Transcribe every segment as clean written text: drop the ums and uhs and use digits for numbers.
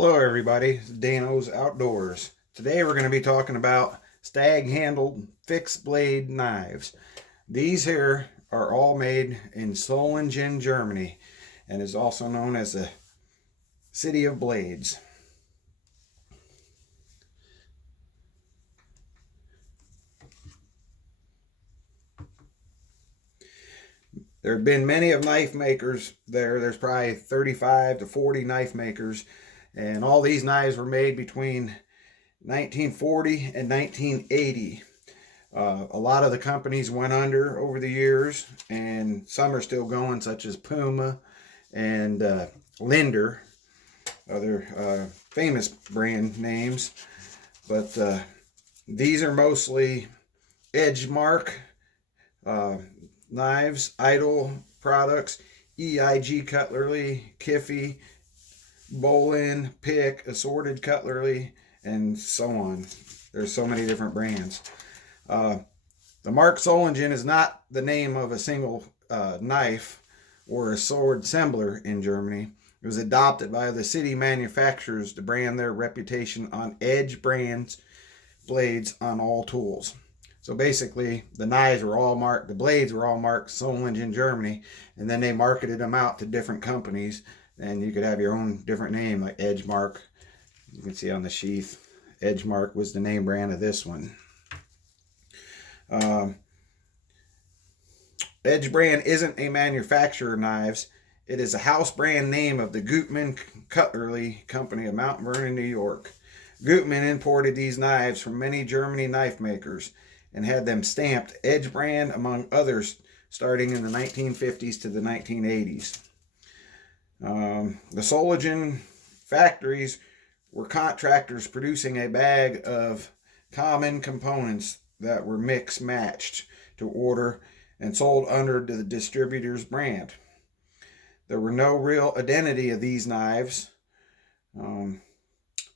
Hello everybody, it's Dano's Outdoors. Today we're going to be talking about stag handled fixed blade knives. These here are all made in Solingen, Germany, and is also known as the City of Blades. There have been many of knife makers there. There's probably 35 to 40 knife makers, and all these knives were made between 1940 and 1980. A lot of the companies went under over the years, and some are still going, such as Puma and Linder, other famous brand names. But these are mostly Edgemark knives, Idol products, EIG cutlery, Kiffy, Bolin, Pick, assorted cutlery, and so on. There's so many different brands. The mark Solingen is not the name of a single knife or a sword assembler in Germany. It was adopted by the city manufacturers to brand their reputation on Edge brands blades on all tools. So basically, the knives were all marked, the blades were all marked Solingen, Germany, and then they marketed them out to different companies, and you could have your own different name, like Edgemark. You can see on the sheath, Edgemark was the name brand of this one. Edge brand isn't a manufacturer of knives. It is a house brand name of the Gutmann Cutlery Company of Mount Vernon, New York. Gutmann imported these knives from many German knife makers and had them stamped Edge brand, among others, starting in the 1950s to the 1980s. The Solingen factories were contractors producing a bag of common components that were mix-matched to order and sold under the distributor's brand. There were no real identity of these knives. The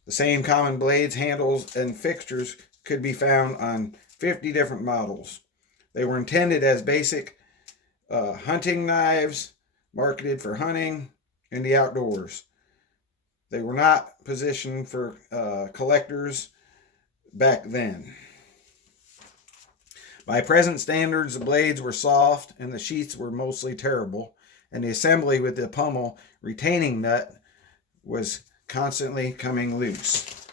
same common blades, handles, and fixtures could be found on 50 different models. They were intended as basic hunting knives, marketed for hunting and the outdoors. They were not positioned for collectors back then. By present standards, the blades were soft and the sheaths were mostly terrible, and the assembly with the pommel retaining nut was constantly coming loose.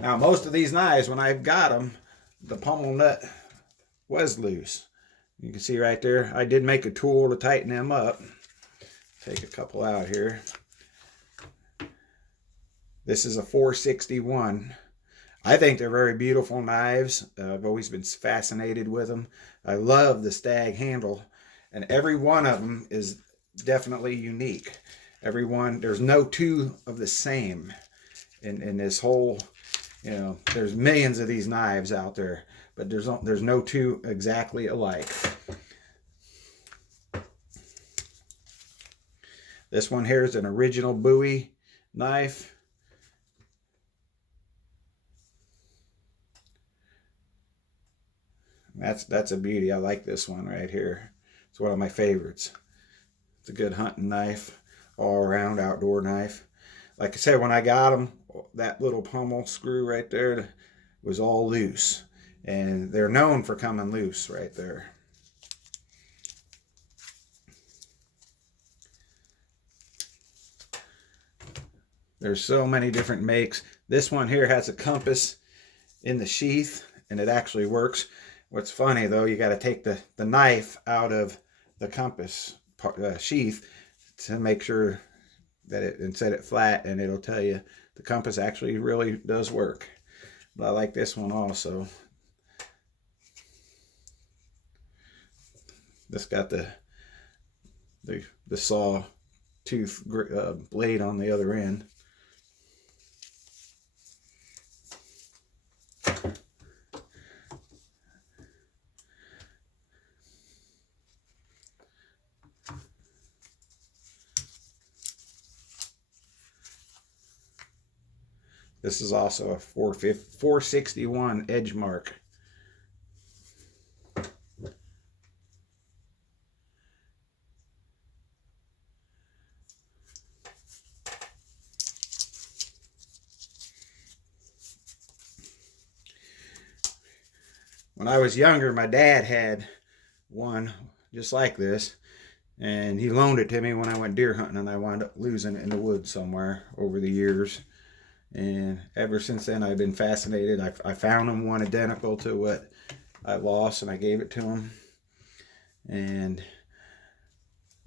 Now, most of these knives, when I got them, the pommel nut was loose. You can see right there, I did make a tool to tighten them up. Take a couple out here. This is a 461. I think they're very beautiful knives. I've always been fascinated with them. I love the stag handle, and every one of them is definitely unique. Every one, there's no two of the same in this whole, there's millions of these knives out there, but there's no two exactly alike. This one here is an original Bowie knife. That's a beauty. I like this one right here. It's one of my favorites. It's a good hunting knife, all around outdoor knife. Like I said, when I got them, that little pommel screw right there was all loose, and they're known for coming loose right there. There's so many different makes. This one here has a compass in the sheath, and it actually works. What's funny though, you got to take the knife out of the compass sheath to make sure that and set it flat, and it'll tell you the compass actually really does work. But I like this one also. This got the saw tooth blade on the other end. This is also a 461 Edgemark. When I was younger, my dad had one just like this, and he loaned it to me when I went deer hunting, and I wound up losing it in the woods somewhere over the years. And ever since then, I've been fascinated. I found him one identical to what I lost, and I gave it to him. And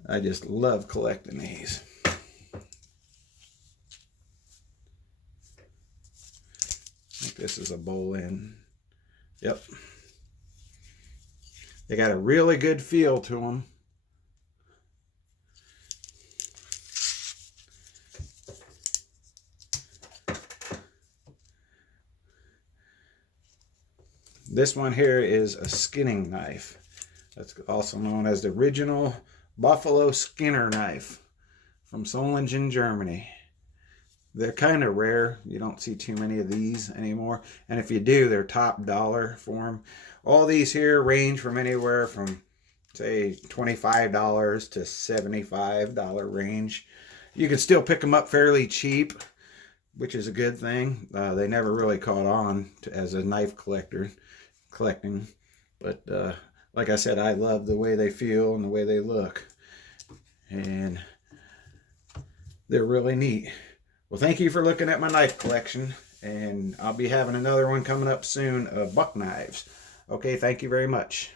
I just love collecting these. I think this is a bowl end. Yep. They got a really good feel to them. This one here is a skinning knife. That's also known as the original Buffalo Skinner knife from Solingen, Germany. They're kind of rare. You don't see too many of these anymore. And if you do, they're top dollar for them. All these here range from anywhere from, say, $25 to $75 range. You can still pick them up fairly cheap, which is a good thing. They never really caught on as a knife collecting. But like I said, I love the way they feel and the way they look. And they're really neat. Well, thank you for looking at my knife collection, and I'll be having another one coming up soon of buck knives. Okay, thank you very much.